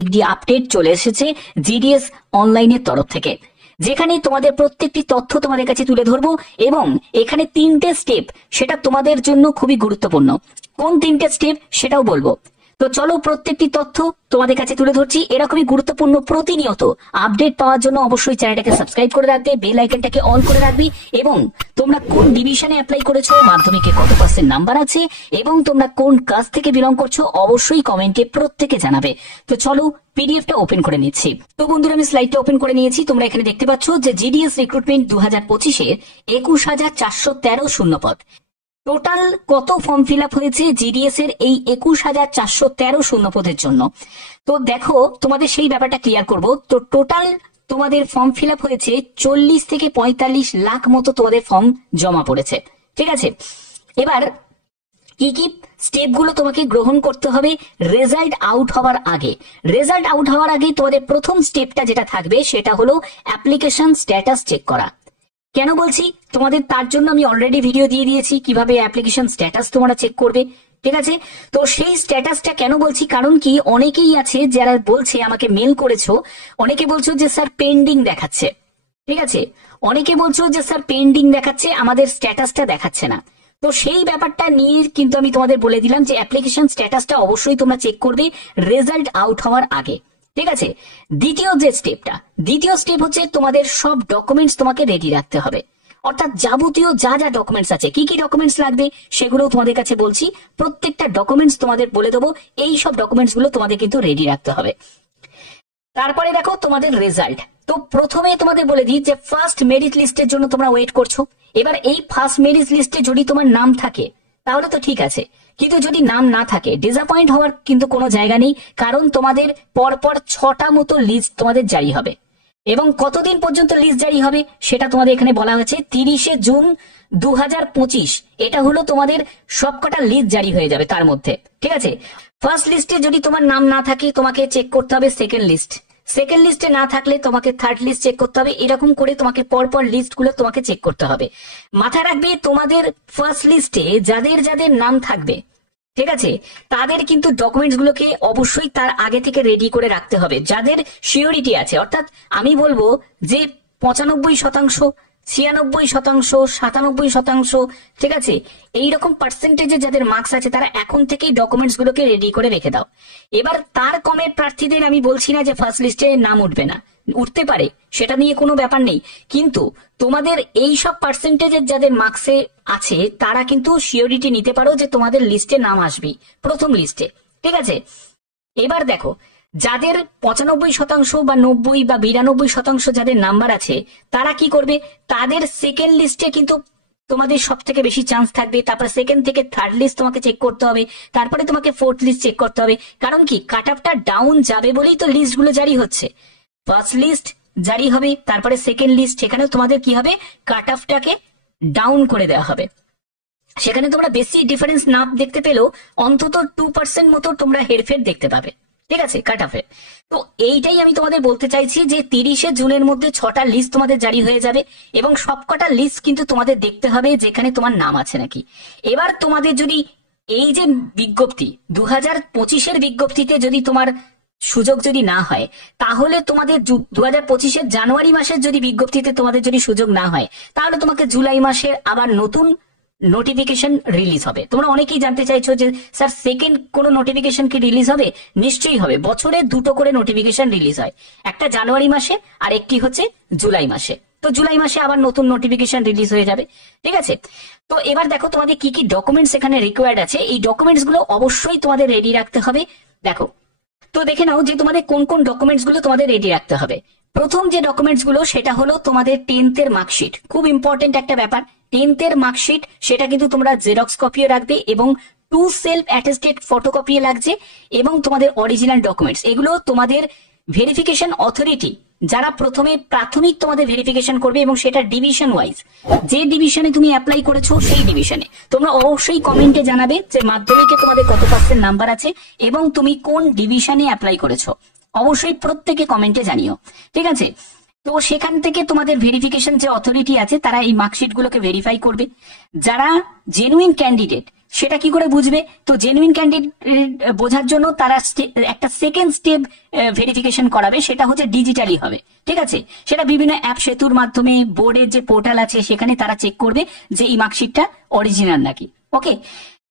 একটি আপডেট চলে এসেছে জিডিএস অনলাইনের তরফ থেকে, যেখানে তোমাদের প্রত্যেকটি তথ্য তোমাদের কাছে তুলে ধরবো এবং এখানে 3টে স্টেপ, সেটা তোমাদের জন্য খুবই গুরুত্বপূর্ণ। কোন 3টে স্টেপ সেটাও বলবো। তো চলো প্রত্যেকটি তথ্য তোমাদের কাছে তুলে ধরছি। এরকমই গুরুত্বপূর্ণ প্রতিনিয়ত আপডেট পাওয়ার জন্য অবশ্যই চ্যানেলটাকে সাবস্ক্রাইব করে রাখবে, বেল আইকনটাকে অন করে রাখবি এবং তোমরা কোন ডিভিশনে অ্যাপ্লাই করেছো, মাধ্যমিকে কত পার্সেন্ট নাম্বার আছে এবং তোমরা কোন কাজ থেকে বিলং করছো অবশ্যই কমেন্টে প্রত্যেকে জানাবে। তো চলো পিডিএফটা ওপেন করে নিচ্ছি। তো বন্ধুরা আমি স্লাইডটা ওপেন করে নিয়েছি। তোমরা এখানে দেখতে পাচ্ছ যে জিডিএস রিক্রুটমেন্ট 2025-এর 21,413 শূন্যপদ। টোটাল কত ফর্ম ফিল আপ হয়েছে জিডিএস এর এই 21,413 শূন্যপদের জন্য। তো দেখো তোমাদের সেই ব্যাপারটা ক্লিয়ার করব। তো টোটাল তোমাদের ফর্ম ফিল আপ হয়েছে 40 থেকে 45 লাখ মতো তোমাদের ফর্ম জমা পড়েছে। ঠিক আছে, এবার কি কি স্টেপগুলো তোমাকে গ্রহণ করতে হবে রেজাল্ট আউট হওয়ার আগে। রেজাল্ট আউট হওয়ার আগে তোমাদের প্রথম স্টেপটা যেটা থাকবে সেটা হলো অ্যাপ্লিকেশন স্ট্যাটাস চেক করা। কেন বলছি তোমাদের, তার জন্য আমি অলরেডি ভিডিও দিয়ে দিয়েছি কিভাবে অ্যাপ্লিকেশন স্ট্যাটাস তোমরা চেক করবে। ঠিক আছে, তো সেই স্ট্যাটাসটা কেন বলছি, কারণ কি অনেকেই আছে যারা বলছে, আমাকে মেল করেছো, অনেকে বলছো যে স্যার পেন্ডিং দেখাচ্ছে। ঠিক আছে, অনেকে বলছো যে স্যার পেন্ডিং দেখাচ্ছে, আমাদের স্ট্যাটাসটা দেখাচ্ছে না। তো সেই ব্যাপারটা নিয়ে কিন্তু আমি তোমাদের বলে দিলাম যে অ্যাপ্লিকেশন স্ট্যাটাসটা অবশ্যই তোমরা চেক করবে রেজাল্ট আউট হওয়ার আগে। ঠিক আছে, দ্বিতীয় স্টেপ হচ্ছে তোমাদের সব ডকুমেন্টস তোমাকে রেডি রাখতে হবে। অর্থাৎ যাবতীয় যা যা ডকুমেন্টস আছে, কি কি ডকুমেন্টস লাগবে সেগুলো তোমাদের কাছে বলছি। প্রত্যেকটা ডকুমেন্টস তোমাদের বলে দেবো, এই সব ডকুমেন্টস গুলো তোমাদের কিন্তু রেডি রাখতে হবে। তারপরে দেখো তোমাদের রেজাল্ট। তো প্রথমে তোমাদের বলে দিই যে ফার্স্ট মেরিট লিস্টের জন্য তোমরা ওয়েট করছো। এবার এই ফার্স্ট মেরিট লিস্টে যদি তোমার নাম থাকে তাহলে তো ঠিক আছে, কিন্তু যদি নাম না থাকে ডিসঅ্যাপয়েন্ট হওয়ার কিন্তু কোনো জায়গা নেই, কারণ তোমাদের পরপর 6টা মতো লিস্ট তোমাদের জারি হবে। এবং কতদিন পর্যন্ত লিস্ট জারি হবে সেটা তোমাদের এখানে বলা হয়েছে 30শে জুন 2025। এটা হলো তোমাদের সবকটা লিস্ট জারি হয়ে যাবে তার মধ্যে। ঠিক আছে, ফার্স্ট লিস্টে যদি তোমার নাম না থাকে তোমাকে চেক করতে হবে সেকেন্ড লিস্টে না থাকলে তোমাকে থার্ড লিস্ট চেক করতে হবে। এরকম করে তোমাকে পরপর লিস্ট গুলো তোমাকে চেক করতে হবে। মাথায় রাখবে তোমাদের ফার্স্ট লিস্টে যাদের যাদের নাম থাকবে, ঠিক আছে, তাদের কিন্তু ডকুমেন্টস গুলোকে অবশ্যই তার আগে থেকে রেডি করে রাখতে হবে। যাদের সিওরিটি আছে, অর্থাৎ আমি বলবো যে 95%, 96%, 97%, ঠিক আছে, এইরকম পার্সেন্টেজে যাদের মার্কস আছে তারা এখন থেকেই ডকুমেন্টস গুলোকে রেডি করে রেখে দাও। এবার তার কমের প্রার্থীদের আমি বলছি না যে ফার্স্ট লিস্টে নাম উঠবে না, উঠতে পারে, সেটা নিয়ে কোনো ব্যাপার নেই, কিন্তু তোমাদের এই সব পার্সেন্টেজের যাদের মার্কসে আছে তারা কিন্তু সিওরিটি নিতে পারো যে তোমাদের লিস্টে নাম আসবে প্রথম লিস্টে। ঠিক আছে, এবার দেখো যাদের 95% বা 90 বা 92% যাদের নাম্বার আছে তারা কি করবে, তাদের সেকেন্ড লিস্টে কিন্তু তোমাদের সব থেকে বেশি চান্স থাকবে। তারপর সেকেন্ড থেকে থার্ড লিস্ট তোমাকে চেক করতে হবে, তারপরে তোমাকে ফোর্থ লিস্ট চেক করতে হবে। কারণ কি কাট অফটা ডাউন যাবে বলেই তো লিস্ট গুলো জারি হচ্ছে। ফার্স্ট লিস্ট জারি হবে, তারপরে সেকেন্ড লিস্ট, সেখানেও তোমাদের কি হবে, কাট অফটাকে ডাউন করে দেওয়া হবে। সেখানে তোমরা বেশি ডিফারেন্স না দেখতে পেলেও অন্তত 2% মতো তোমরা হেরফের দেখতে পাবে। ঠিক আছে, কাট অফে। তো এইটাই আমি তোমাদের বলতে চাইছি যে 30শে জুনের মধ্যে 6টা লিস্ট তোমাদের জারি হয়ে যাবে এবং সবকটা লিস্ট কিন্তু তোমাদের দেখতে হবে যেখানে তোমার নাম আছে নাকি। এবার তোমাদের যদি এই যে বিজ্ঞপ্তি 2025-এর বিজ্ঞপ্তিতে যদি তোমার সুযোগ যদি না হয়, তাহলে তোমাদের 2025-এর জানুয়ারি মাসের যদি বিজ্ঞপ্তিতে তোমাদের যদি সুযোগ না হয়, তাহলে তোমাকে জুলাই মাসের আবার নতুন নোটিফিকেশন রিলিজ হবে। তোমরা অনেকেই জানতে চাইছো যে স্যার সেকেন্ড কোন নোটিফিকেশন কি রিলিজ হবে? নিশ্চয়ই হবে। বছরে 2টো করে নোটিফিকেশন রিলিজ হয়, একটা জানুয়ারি মাসে আর একটি হচ্ছে জুলাই মাসে। তো জুলাই মাসে আবার নতুন নোটিফিকেশন রিলিজ হয়ে যাবে। ঠিক আছে, তো এবার দেখো তোমাদের কি কি ডকুমেন্টস এখানে রিকোয়ার্ড আছে। এই ডকুমেন্টস গুলো অবশ্যই তোমাদের রেডি রাখতে হবে। দেখো, তো দেখে নাও যে তোমাদের কোন কোন ডকুমেন্টস গুলো তোমাদের রেডি রাখতে হবে। প্রথম যে ডকুমেন্টস গুলো সেটা হলো তোমাদের 10th এর মার্কশিট। খুব ইম্পর্টেন্ট একটা ব্যাপার, 10th এর মার্কশিট সেটা কিন্তু তোমরা জেরক্স কপিও রাখবে এবং 2 সেলফ অ্যাটেস্টেড ফটোকপি লাগছে এবং তোমাদের অরিজিনাল ডকুমেন্টস। এগুলো তোমাদের ভেরিফিকেশন অথরিটি যারা প্রথমে প্রাথমিক তোমাদের ভেরিফিকেশন করবে এবং সেটা ডিভিশন ওয়াইজ, যে ডিভিশনে তুমি অ্যাপ্লাই করেছো সেই ডিভিশনে তোমরা অবশ্যই কমেন্টে জানাবে যে মাধ্যমিকে তোমাদের কত পার্সেন্ট নাম্বার আছে এবং তুমি কোন ডিভিশনে অ্যাপ্লাই করেছো। অবশ্যই প্রত্যেকে কমেন্টে জানিও। ঠিক আছে, তো সেখান থেকে তোমাদের ভেরিফিকেশন যে অথরিটি আছে তারা এই মার্কশিট গুলোকে ভেরিফাই করবে। যারা জেনুইন ক্যান্ডিডেট সেটা কি করে বুঝবে? তো জেনুইন ক্যান্ডিডেট বোঝার জন্য তারা একটা সেকেন্ড স্টেপ ভেরিফিকেশন করাবে, সেটা হচ্ছে ডিজিটালি হবে, ঠিক আছে? সেটা বিভিন্ন অ্যাপ সেতুর মাধ্যমে, বোর্ডের যে পোর্টাল আছে সেখানে তারা চেক করবে যে এই মার্কশিটটা অরিজিনাল নাকি। ওকে,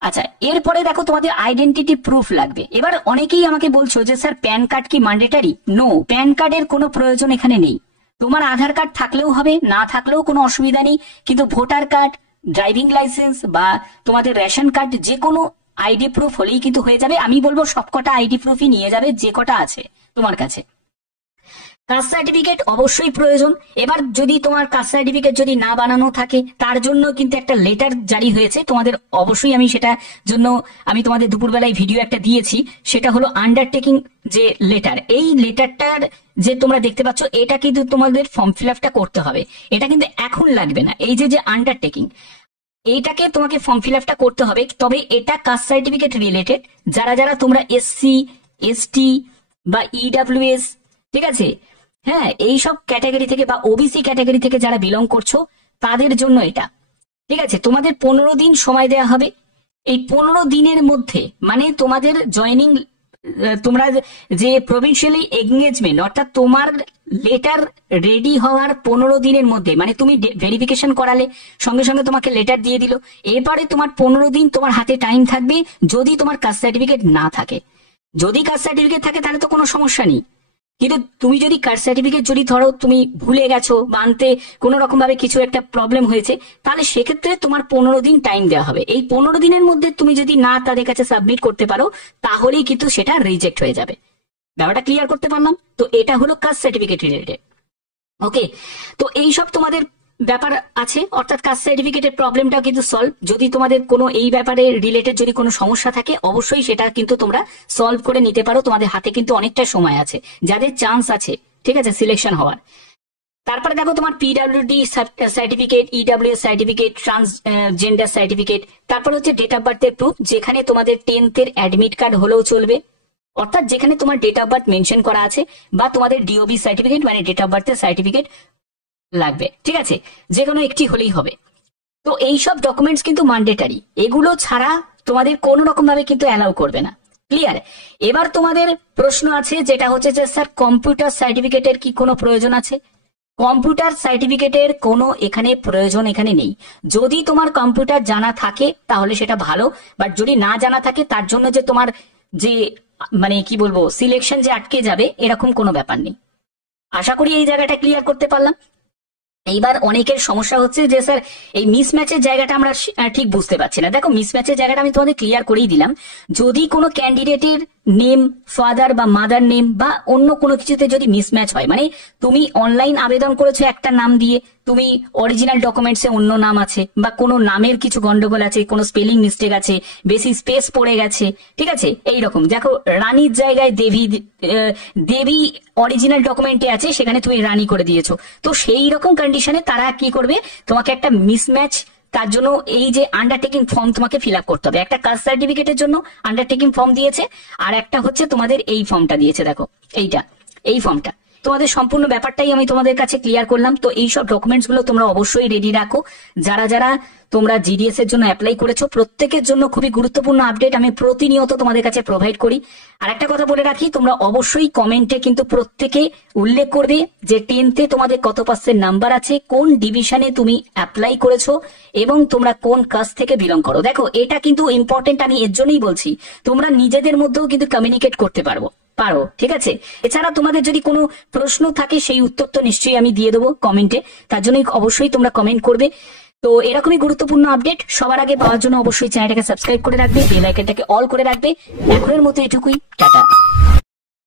আচ্ছা, এরপরে দেখো তোমাদের আইডেন্টিটি প্রুফ লাগবে। এবার অনেকেই আমাকে বলছো যে স্যার প্যান কার্ড কি ম্যান্ডেটরি? নো, প্যান কার্ডের কোনো প্রয়োজন এখানে নেই। তোমার আধার কার্ড থাকলেও হবে, না থাকলেও কোনো অসুবিধা নেই, কিন্তু ভোটার কার্ড, ড্রাইভিং লাইসেন্স বা তোমাদের রেশন কার্ড, যে কোনো আইডি প্রুফ হলেই কিন্তু হয়ে যাবে। আমি বলবো সবকটা আইডি প্রুফই নিয়ে যাবে যে কটা আছে তোমার কাছে। কাস্ট সার্টিফিকেট অবশ্যই প্রয়োজন। এবার যদি তোমার কাস্ট সার্টিফিকেট যদি না বানানো থাকে, তার জন্য কিন্তু একটা লেটার জারি হয়েছে তোমাদের, অবশ্যই আমি সেটা জন্য আমি তোমাদের দুপুরবেলায় ভিডিও একটা দিয়েছি, সেটা হলো আন্ডারটেকিং যে লেটার। এই লেটারটার যে তোমরা দেখতে পাচ্ছ, এটা কিন্তু তোমাদের ফর্ম ফিল আপটা করতে হবে। এটা কিন্তু এখন লাগবে না, এই যে আন্ডারটেকিং, এইটাকে তোমাকে ফর্ম ফিল আপটা করতে হবে। তবে এটা কাস্ট সার্টিফিকেট রিলেটেড, যারা যারা তোমরা এসসি, এসটি বা ইডব্লিউএস, ঠিক আছে, হ্যাঁ, এইসব ক্যাটাগরি থেকে বা ওবিসি ক্যাটাগরি থেকে যারা বিলং করছো তাদের জন্য এটা, ঠিক আছে? তোমাদের 15 দিন সময় দেওয়া হবে। এই 15 দিনের মধ্যে, মানে তোমাদের জয়নিং, তোমরা যে প্রভিন্সিয়ালি এঙ্গেজমেন্ট, অর্থাৎ তোমার লেটার রেডি হওয়ার 15 দিনের মধ্যে, মানে তুমি ভেরিফিকেশন করালে সঙ্গে সঙ্গে তোমাকে লেটার দিয়ে দিল, এরপরে তোমার 15 দিন তোমার হাতে টাইম থাকবে। যদি তোমার কাস্ট সার্টিফিকেট না থাকে, যদি কাস্ট সার্টিফিকেট থাকে তাহলে তো কোনো সমস্যা নেই, কিন্তু তুমি যদি কাস্ট সার্টিফিকেট যদি ধরো তুমি ভুলে গেছো বা আনতে কোনো রকম ভাবে কিছু একটা প্রবলেম হয়েছে, তাহলে সেক্ষেত্রে তোমার 15 দিন টাইম দেওয়া হবে। এই 15 দিনের মধ্যে তুমি যদি না তাদের কাছে সাবমিট করতে পারো, তাহলেই কিন্তু সেটা রিজেক্ট হয়ে যাবে। ব্যাপারটা ক্লিয়ার করতে পারলাম তো? এটা হলো কাস্ট সার্টিফিকেট রিলেটেড। ওকে, তো এইসব তোমাদের ব্যাপার আছে, অর্থাৎ কাস্ট সার্টিফিকেটের প্রবলেমটা কিন্তু সলভ। যদি তোমাদের কোনো এই ব্যাপারে রিলেটেড যদি কোনো সমস্যা থাকে, অবশ্যই সেটা কিন্তু তোমরা সলভ করে নিতে পারো। তোমাদের হাতে কিন্তু অনেকটা সময় আছে, যাদের চান্স আছে, ঠিক আছে, সিলেকশন হওয়ার। তারপরে দেখো তোমার PWD certificate, EWS certificate, transgender certificate, তারপর হচ্ছে ডেট অফ বার্থের প্রুফ, যেখানে তোমাদের 10th এর অ্যাডমিট কার্ড হলেও চলবে, অর্থাৎ যেখানে তোমার ডেট অফ বার্থ মেনশন করা আছে, বা তোমাদের ডিওবি সার্টিফিকেট মানে ডেট অফ বার্থের সার্টিফিকেট লাগবে, ঠিক আছে? যে কোনো একটি হলেই হবে। তো এইসব ডকুমেন্টস কিন্তু ম্যান্ডেটারি, এগুলো ছাড়া তোমাদের কোনো রকম ভাবে কিন্তু অ্যালাউ করবে না। ক্লিয়ার? এবার তোমাদের প্রশ্ন আছে, যেটা হচ্ছে যে স্যার কম্পিউটার সার্টিফিকেটের কি কোনো প্রয়োজন আছে? কম্পিউটার সার্টিফিকেটের কোনো এখানে প্রয়োজন এখানে নেই। যদি তোমার কম্পিউটার জানা থাকে তাহলে সেটা ভালো, বাট যদি না জানা থাকে, তার জন্য যে তোমার যে মানে কি বলবো সিলেকশন যে আটকে যাবে, এরকম কোনো ব্যাপার নেই। আশা করি এই জায়গাটা ক্লিয়ার করতে পারলাম। এইবার অনেকের সমস্যা হচ্ছে যে স্যার এই মিসম্যাচের জায়গাটা আমরা ঠিক বুঝতে পারছি না। দেখো, মিসম্যাচের জায়গাটা আমি তোমাদের ক্লিয়ার করেই দিলাম। যদি কোনো ক্যান্ডিডেটের নেম, ফাদার বা মাদার নেম বা অন্য কোনো কিছুতে যদি মিসম্যাচ হয়, মানে তুমি অনলাইন আবেদন করেছো একটা নাম দিয়ে, তুমি অরিজিনাল ডকুমেন্টসে অন্য নাম আছে, বা কোনো নামের কিছু গন্ডগোল আছে, কোনো স্পেলিং মিস্টেক আছে, বেশি স্পেস পড়ে গেছে, ঠিক আছে, এইরকম। দেখো, রানীর জায়গায় দেবী, দেবী অরিজিনাল ডকুমেন্টে আছে, সেখানে তুমি রানী করে দিয়েছো। তো সেই রকম কন্ডিশনে তারা কি করবে, তোমাকে একটা মিসম্যাচ, তার জন্য এই যে আন্ডারটেকিং ফর্ম তোমাকে ফিল আপ করতে হবে। একটা কাস্ট সার্টিফিকেটের জন্য আন্ডারটেকিং ফর্ম দিয়েছে, আর একটা হচ্ছে তোমাদের এই ফর্মটা দিয়েছে। দেখো এইটা, এই ফর্মটা, তোমাদের সম্পূর্ণ ব্যাপারটাই আমি তোমাদের কাছে ক্লিয়ার করলাম। তো এইসব ডকুমেন্টস গুলো তোমরা অবশ্যই রেডি রাখো। যারা যারা তোমরা জিডিএস এর জন্য অ্যাপ্লাই করেছো, প্রত্যেকের জন্য খুবই গুরুত্বপূর্ণ আপডেট আমি প্রতিনিয়ত তোমাদের কাছে প্রোভাইড করি। আর একটা কথা বলে রাখি, তোমরা অবশ্যই কমেন্টে কিন্তু প্রত্যেকে উল্লেখ করবে যে 10th-এ তোমাদের কত পার্সেন্ট নাম্বার আছে, কোন ডিভিশনে তুমি অ্যাপ্লাই করেছো, এবং তোমরা কোন কাস্ট থেকে বিলং করো। দেখো, এটা কিন্তু ইম্পর্টেন্ট, আমি এর জন্যই বলছি, তোমরা নিজেদের মধ্যেও কিন্তু কমিউনিকেট করতে পারো, ঠিক আছে? এছাড়া তোমাদের যদি কোনো প্রশ্ন থাকে, সেই উত্তর তো নিশ্চয়ই আমি দিয়ে দেবো কমেন্টে, তার জন্য অবশ্যই তোমরা কমেন্ট করবে। তো এরকমই গুরুত্বপূর্ণ আপডেট সবার আগে পাওয়ার জন্য অবশ্যই চ্যানেলটাকে সাবস্ক্রাইব করে রাখবে, বেল আইকনটাকে অল করে রাখবে। এখনের মতো এটুকুই, টাটা।